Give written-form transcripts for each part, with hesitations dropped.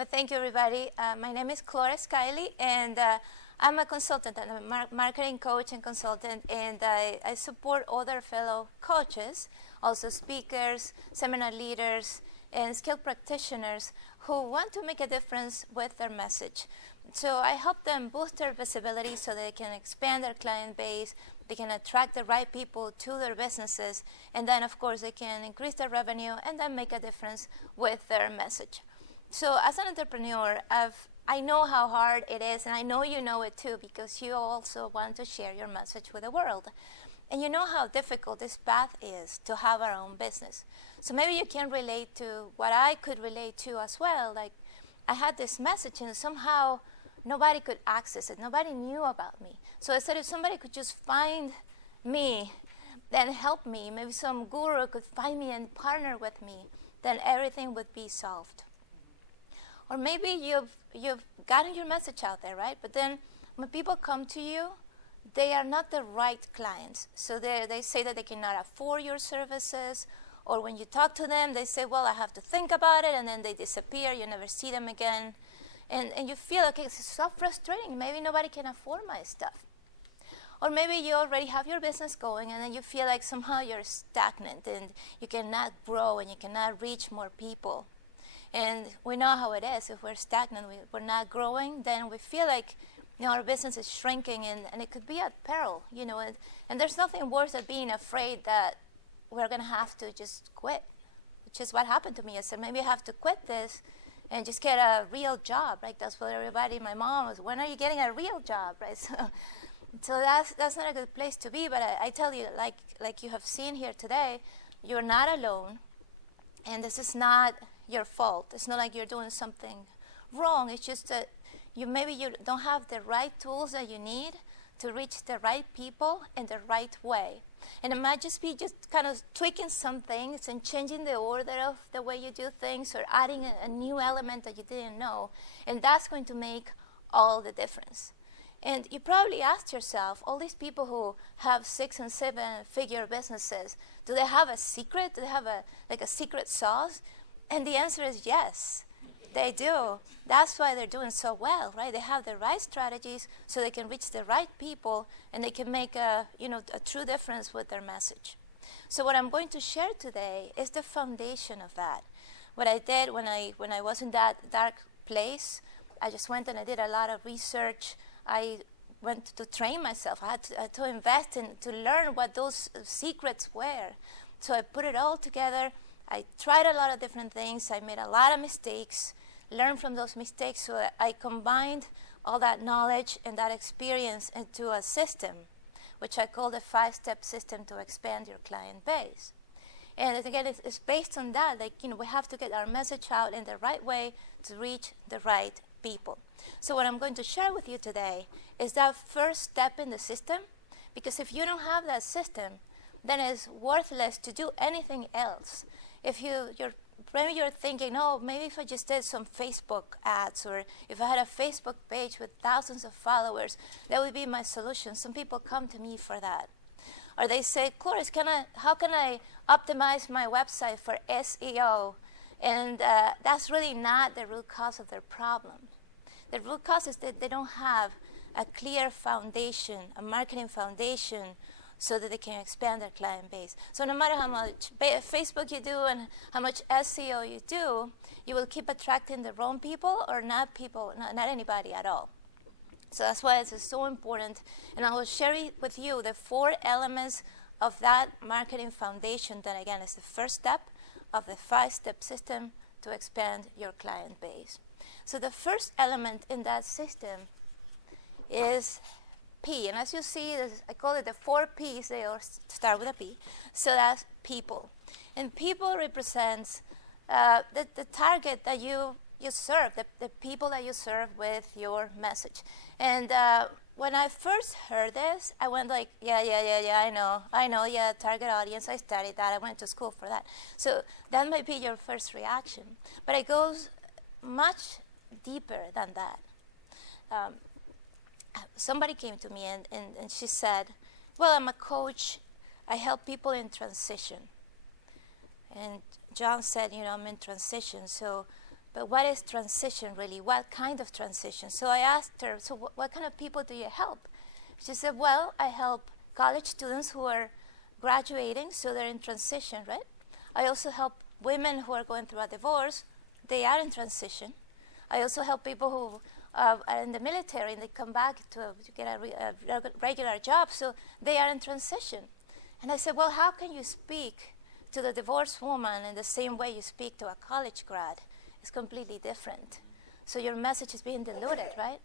Well, thank you, everybody. My name is Cloris Kylie, and I'm a consultant. I'm a marketing coach and consultant, and I support other fellow coaches, also speakers, seminar leaders, and skilled practitioners who want to make a difference with their message. So I help them boost their visibility so they can expand their client base, they can attract the right people to their businesses, and then, of course, they can increase their revenue and then make a difference with their message. So as an entrepreneur, I know how hard it is, and I know you know it too, because you also want to share your message with the world. And you know how difficult this path is to have our own business. So maybe you can relate to what I could relate to as well. Like, I had this message, and somehow nobody could access it. Nobody knew about me. So I said, if somebody could just find me and help me, maybe some guru could find me and partner with me, then everything would be solved. Or maybe you've gotten your message out there, right? But then when people come to you, they are not the right clients. So they say that they cannot afford your services, or when you talk to them, they say, well, I have to think about it, and then they disappear. You never see them again. And you feel, okay, it's so frustrating. Maybe nobody can afford my stuff. Or maybe you already have your business going, and then you feel like somehow you're stagnant, and you cannot grow, and you cannot reach more people. And we know how it is. If we're stagnant, we're not growing, then we feel like our business is shrinking, and it could be at peril, and there's nothing worse than being afraid that we're going to have to just quit, which is what happened to me. I said, maybe I have to quit this and just get a real job, right? That's what everybody, my mom was, when are you getting a real job, right? So that's not a good place to be, but I tell you, like you have seen here today, you're not alone, and this is not your fault. It's not like you're doing something wrong. It's just that maybe you don't have the right tools that you need to reach the right people in the right way. And it might just be just kind of tweaking some things and changing the order of the way you do things, or adding a new element that you didn't know. And that's going to make all the difference. And you probably asked yourself, all these people who have 6- and 7-figure businesses, do they have a secret? Do they have a secret sauce? And the answer is yes, they do. That's why they're doing so well, right? They have the right strategies so they can reach the right people, and they can make a true difference with their message. So what I'm going to share today is the foundation of that. What I did when I was in that dark place, I just went and I did a lot of research. I went to train myself. I had to invest in to learn what those secrets were. So I put it all together. I tried a lot of different things. I made a lot of mistakes, learned from those mistakes. So I combined all that knowledge and that experience into a system, which I call the 5-step system to expand your client base. And again, it's based on that. We have to get our message out in the right way to reach the right people. So what I'm going to share with you today is that first step in the system, because if you don't have that system, then it's worthless to do anything else. If maybe you're thinking, oh, maybe if I just did some Facebook ads, or if I had a Facebook page with thousands of followers, that would be my solution. Some people come to me for that. Or they say, Cloris, how can I optimize my website for SEO? And that's really not the root cause of their problem. The root cause is that they don't have a clear foundation, a marketing foundation, so that they can expand their client base. So no matter how much Facebook you do and how much SEO you do, you will keep attracting the wrong people, or not anybody at all. So that's why this is so important. And I will share with you the 4 elements of that marketing foundation that, again, is the first step of the 5-step system to expand your client base. So the first element in that system is P, and as you see, I call it the 4 Ps. They all start with a P. So that's people, and people represents the target that you serve, the people that you serve with your message. And when I first heard this, I went like, yeah, I know, yeah, target audience. I studied that. I went to school for that. So that might be your first reaction, but it goes much deeper than that. Somebody came to me and she said, well, I'm a coach. I help people in transition. And John said, I'm in transition. So but what is transition really? What kind of transition? So I asked her, so what kind of people do you help? She said, well, I help college students who are graduating, so they're in transition, right? I also help women who are going through a divorce. They are in transition. I also help people who are in the military and they come back to get a regular job, so they are in transition. And I said, well, how can you speak to the divorced woman in the same way you speak to a college grad? It's completely different. So your message is being diluted, right?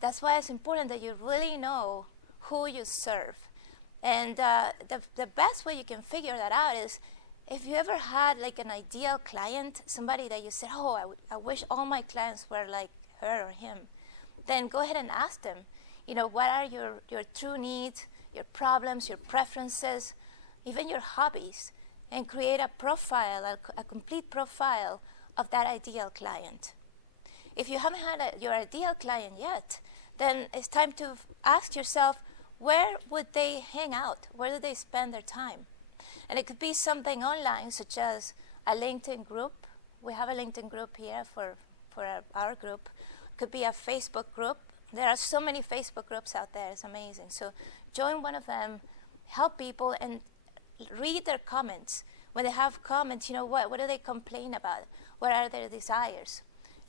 That's why it's important that you really know who you serve. And the best way you can figure that out is if you ever had like an ideal client, somebody that you said, oh, I wish all my clients were like her or him, then go ahead and ask them, you know, what are your true needs, your problems, your preferences, even your hobbies, and create a profile, a complete profile of that ideal client. If you haven't had your ideal client yet, then it's time to ask yourself, where would they hang out? Where do they spend their time? And it could be something online, such as a LinkedIn group. We have a LinkedIn group here for our group. It could be a Facebook group. There are so many Facebook groups out there. It's amazing. So join one of them, help people, and read their comments. When they have comments, you know, what do they complain about? What are their desires?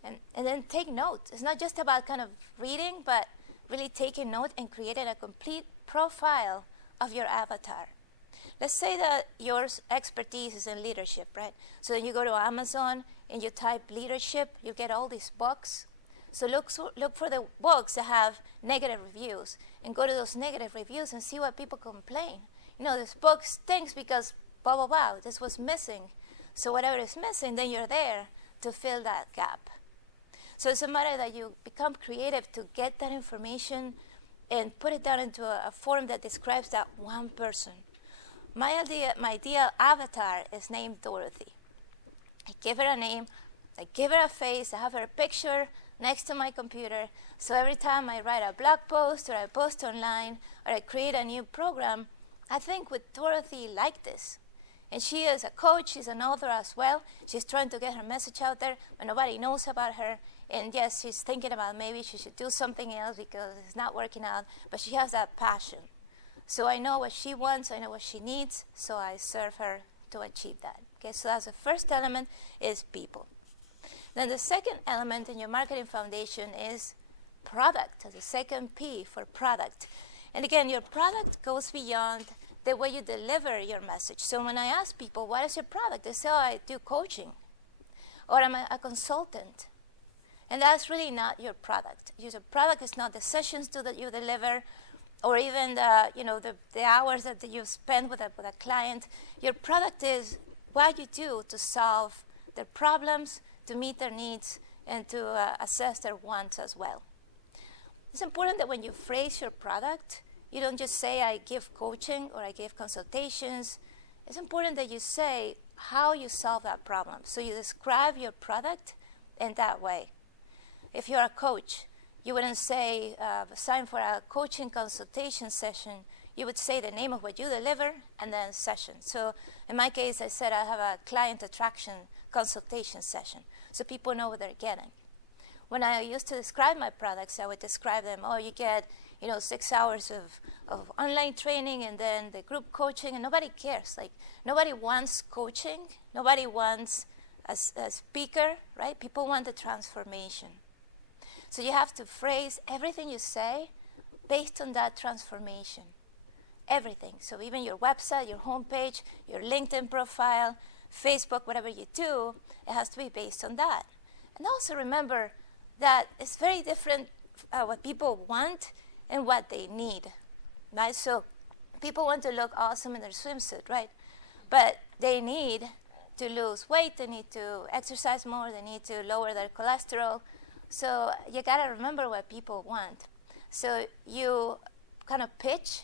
And then take notes. It's not just about kind of reading, but really taking note and creating a complete profile of your avatar. Let's say that your expertise is in leadership, right? So then you go to Amazon and you type leadership, you get all these books. So look for the books that have negative reviews and go to those negative reviews and see what people complain. You know, this book stinks because blah, blah, blah, this was missing. So whatever is missing, then you're there to fill that gap. So it's a matter that you become creative to get that information and put it down into a form that describes that one person. My ideal avatar is named Dorothy. I give her a name, I give her a face, I have her picture next to my computer. So every time I write a blog post or I post online or I create a new program, I think, would Dorothy like this? And she is a coach, she's an author as well. She's trying to get her message out there, but nobody knows about her. And yes, she's thinking about maybe she should do something else because it's not working out, but she has that passion. So I know what she wants, I know what she needs, so I serve her to achieve that. Okay, so that's the first element, is people. Then the second element in your marketing foundation is product, the second P for product. And again, your product goes beyond the way you deliver your message. So when I ask people, what is your product? They say, oh, I do coaching, or I'm a consultant. And that's really not your product. Your product is not the sessions that you deliver, or even the hours that you spend with a client. Your product is what you do to solve their problems, to meet their needs, and to assess their wants as well. It's important that when you phrase your product, you don't just say, I give coaching or I give consultations. It's important that you say how you solve that problem. So you describe your product in that way. If you're a coach, you wouldn't say, sign for a coaching consultation session. You would say the name of what you deliver and then session. So in my case, I said I have a client attraction consultation session, so people know what they're getting. When I used to describe my products, I would describe them, oh, you get 6 hours of online training and then the group coaching, and nobody cares. Like, nobody wants coaching. Nobody wants a speaker, right? People want the transformation. So you have to phrase everything you say based on that transformation. Everything. So even your website, your homepage, your LinkedIn profile, Facebook, whatever you do, it has to be based on that. And also remember that it's very different what people want and what they need, right? So people want to look awesome in their swimsuit, right? But they need to lose weight, they need to exercise more, they need to lower their cholesterol. So you gotta remember what people want. So you kind of pitch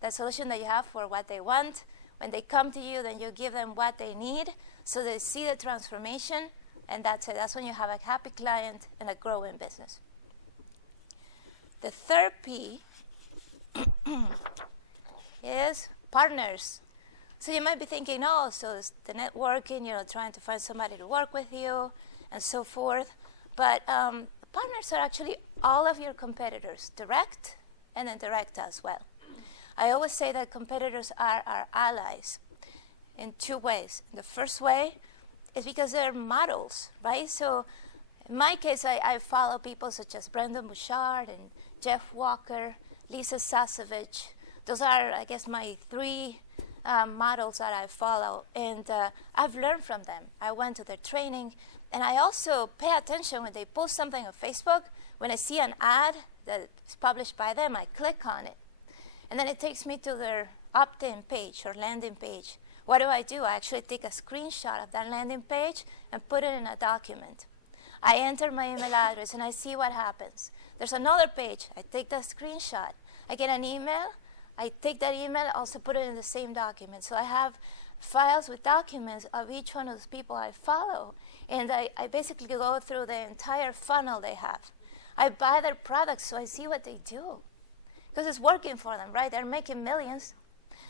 the solution that you have for what they want. When they come to you, then you give them what they need, so they see the transformation, and that's it. That's when you have a happy client and a growing business. The third P is partners. So you might be thinking, oh, so it's the networking, trying to find somebody to work with you. and so forth. But partners are actually all of your competitors, direct and indirect as well. I always say that competitors are our allies in two ways. The first way is because they're models, right? So in my case, I follow people such as Brendan Bouchard and Jeff Walker, Lisa Sasevich. Those are, I guess, my three models that I follow, and I've learned from them. I went to their training, and I also pay attention when they post something on Facebook. When I see an ad that's published by them, I click on it, and then it takes me to their opt-in page or landing page. What do? I actually take a screenshot of that landing page and put it in a document. I enter my email address, and I see what happens. There's another page. I take that screenshot. I get an email. I take that email, also put it in the same document. So I have files with documents of each one of those people I follow. And I basically go through the entire funnel they have. I buy their products, so I see what they do. Because it's working for them, right? They're making millions.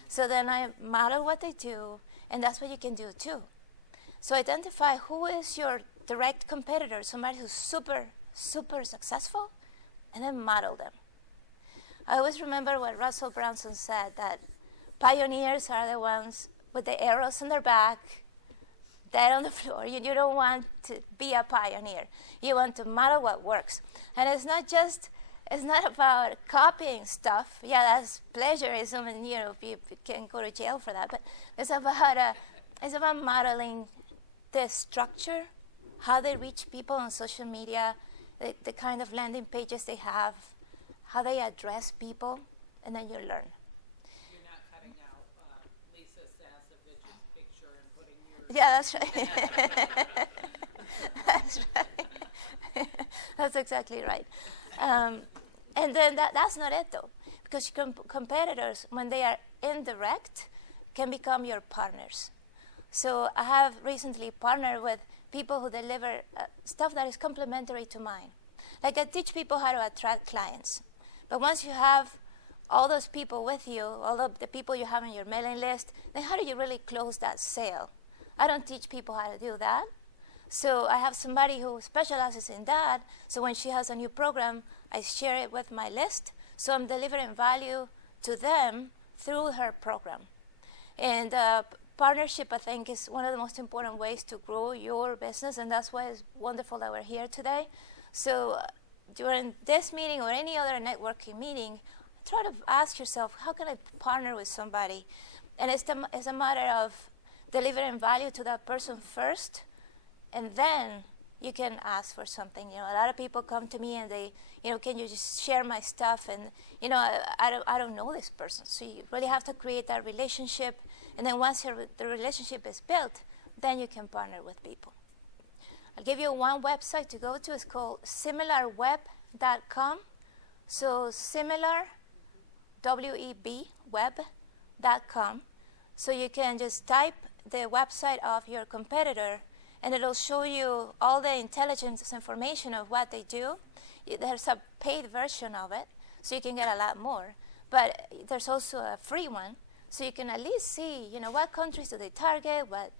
So then I model what they do, and that's what you can do too. So identify who is your direct competitor, somebody who's super, super successful, and then model them. I always remember what Russell Brunson said, that pioneers are the ones with the arrows on their back, dead on the floor. You don't want to be a pioneer. You want to model what works. And it's not about copying stuff. Yeah, that's plagiarism, and you can go to jail for that. But it's about modeling the structure, how they reach people on social media, the kind of landing pages they have, how they address people, and then you learn. You're not cutting out Lisa Sasevich's picture and putting yours. Yeah, that's right. That's right. That's exactly right. And then that's not it, though, because competitors, when they are indirect, can become your partners. So I have recently partnered with people who deliver stuff that is complementary to mine. Like I teach people how to attract clients. But once you have all those people with you, all of the people you have on your mailing list, then how do you really close that sale? I don't teach people how to do that. So I have somebody who specializes in that. So when she has a new program, I share it with my list. So I'm delivering value to them through her program. And partnership, I think, is one of the most important ways to grow your business. And that's why it's wonderful that we're here today. So during this meeting or any other networking meeting, try to ask yourself, how can I partner with somebody? And it's a matter of delivering value to that person first, and then you can ask for something. A lot of people come to me and they, can you just share my stuff? And, I don't know this person. So you really have to create that relationship. And then once the relationship is built, then you can partner with people. I'll give you one website to go to. It's called similarweb.com. So similar, W-E-B, web.com. So you can just type the website of your competitor, and it'll show you all the intelligence information of what they do. There's a paid version of it, so you can get a lot more. But there's also a free one, so you can at least see, what countries do they target, what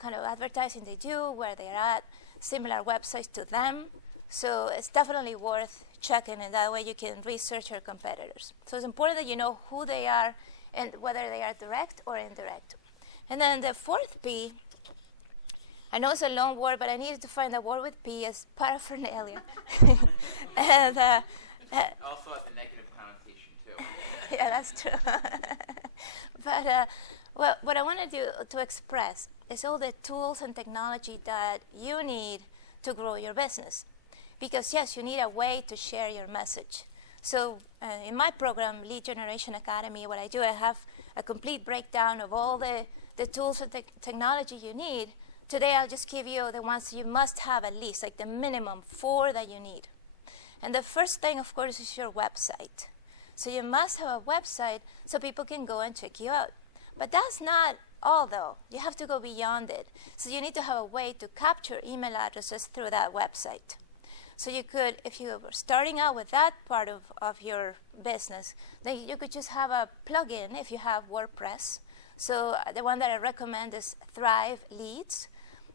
kind of advertising they do, where they're at, similar websites to them. So it's definitely worth checking, and that way you can research your competitors. So it's important that you know who they are and whether they are direct or indirect. And then the fourth P, I know it's a long word, but I needed to find a word with P, is paraphernalia. And, also has a negative connotation, too. Yeah, that's true. But what I want to do to express is all the tools and technology that you need to grow your business. Because yes, you need a way to share your message. So in my program, Lead Generation Academy, what I do, I have a complete breakdown of all the tools and technology you need. Today I'll just give you the ones you must have at least, like the minimum 4 that you need. And the first thing, of course, is your website. So you must have a website so people can go and check you out. But that's not all, though. You have to go beyond it. So you need to have a way to capture email addresses through that website. So you could, if you were starting out with that part of your business, then you could just have a plugin if you have WordPress. So the one that I recommend is Thrive Leads.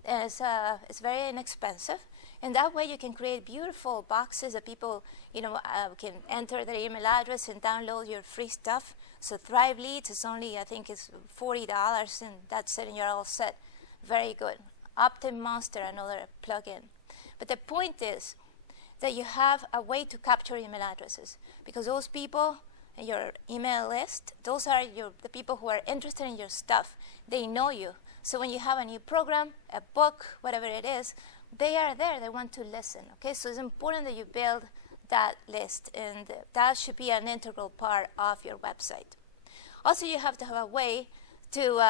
and it's very inexpensive. And that way you can create beautiful boxes that people, can enter their email address and download your free stuff. So Thrive Leads is only, I think it's $40, and that's it, and you're all set. Very good. Monster, another plugin. But the point is that you have a way to capture email addresses, because those people in your email list, those are the people who are interested in your stuff. They know you. So when you have a new program, a book, whatever it is, they are there. They want to listen. Okay, so it's important that you build that list, and that should be an integral part of your website. Also, you have to have a way to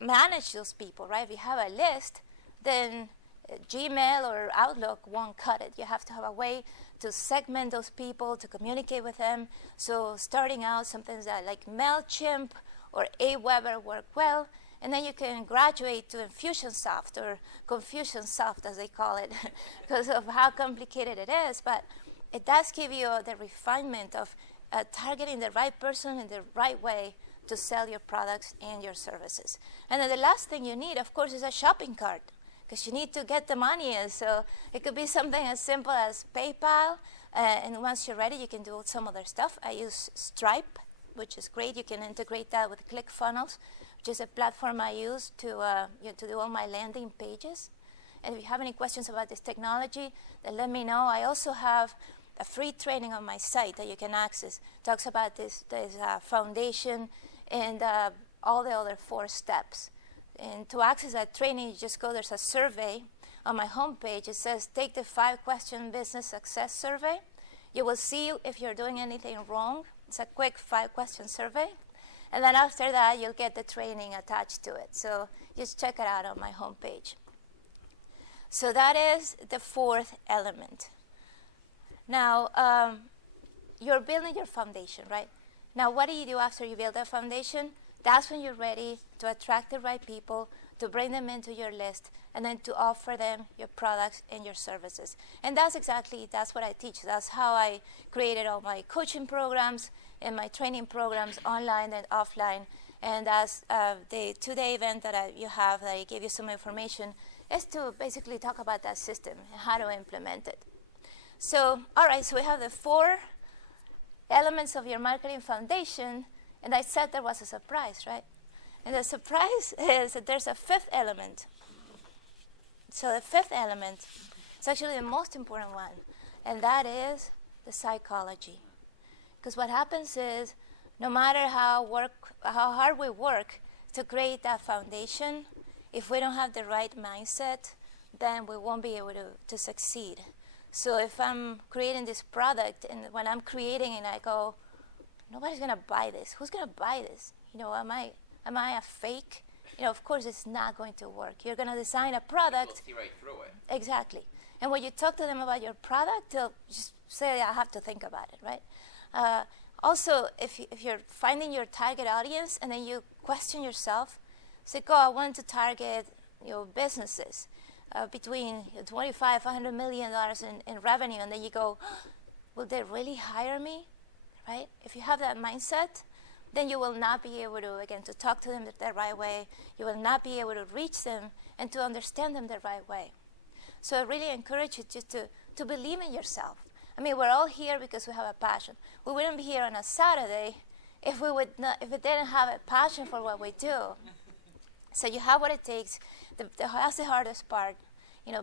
manage those people, right? If you have a list, then Gmail or Outlook won't cut it. You have to have a way to segment those people, to communicate with them. So starting out, something like MailChimp or Aweber work well, and then you can graduate to Infusionsoft or Confusionsoft, as they call it, because of how complicated it is. But it does give you the refinement of targeting the right person in the right way to sell your products and your services. And then the last thing you need, of course, is a shopping cart, because you need to get the money in. So it could be something as simple as PayPal, and once you're ready, you can do some other stuff. I use Stripe, which is great. You can integrate that with ClickFunnels, which is a platform I use to do all my landing pages. And if you have any questions about this technology, then let me know. I also have a free training on my site that you can access. It talks about this foundation and all the other 4 steps. And to access that training, you just go, there's a survey on my homepage. It says, take the 5-question business success survey. You will see if you're doing anything wrong. It's a quick 5-question survey. And then after that, you'll get the training attached to it. So just check it out on my homepage. So that is the 4th element. Now, you're building your foundation, right? Now, what do you do after you build that foundation? That's when you're ready to attract the right people, to bring them into your list, and then to offer them your products and your services. And that's what I teach. That's how I created all my coaching programs and my training programs online and offline. And as the 2-day event that you have, that I gave you some information, is to basically talk about that system and how to implement it. So, all right, so we have the 4 elements of your marketing foundation, and I said there was a surprise, right? And the surprise is that there's a 5th element. So the 5th element is actually the most important one, and that is the psychology. Because what happens is, no matter how hard we work to create that foundation, if we don't have the right mindset, then we won't be able to succeed. So if I'm creating this product, and when I'm creating it, I go, nobody's going to buy this. Who's going to buy this? Am I a fake? Of course, it's not going to work. You're going to design a product. People see right through it. Exactly. And when you talk to them about your product, they'll just say, I have to think about it, right? Also, if you're finding your target audience and then you question yourself, say, I want to target businesses between $25-100 million in revenue, and then you go, will they really hire me? Right? If you have that mindset, then you will not be able to, again, to talk to them the right way. You will not be able to reach them and to understand them the right way. So I really encourage you just to believe in yourself. I mean, we're all here because we have a passion. We wouldn't be here on a Saturday if we didn't have a passion for what we do. So you have what it takes. That's the hardest part.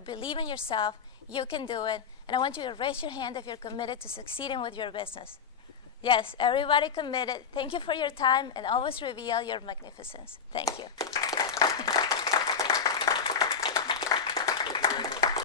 Believe in yourself. You can do it. And I want you to raise your hand if you're committed to succeeding with your business. Yes, everybody committed. Thank you for your time, and always reveal your magnificence. Thank you.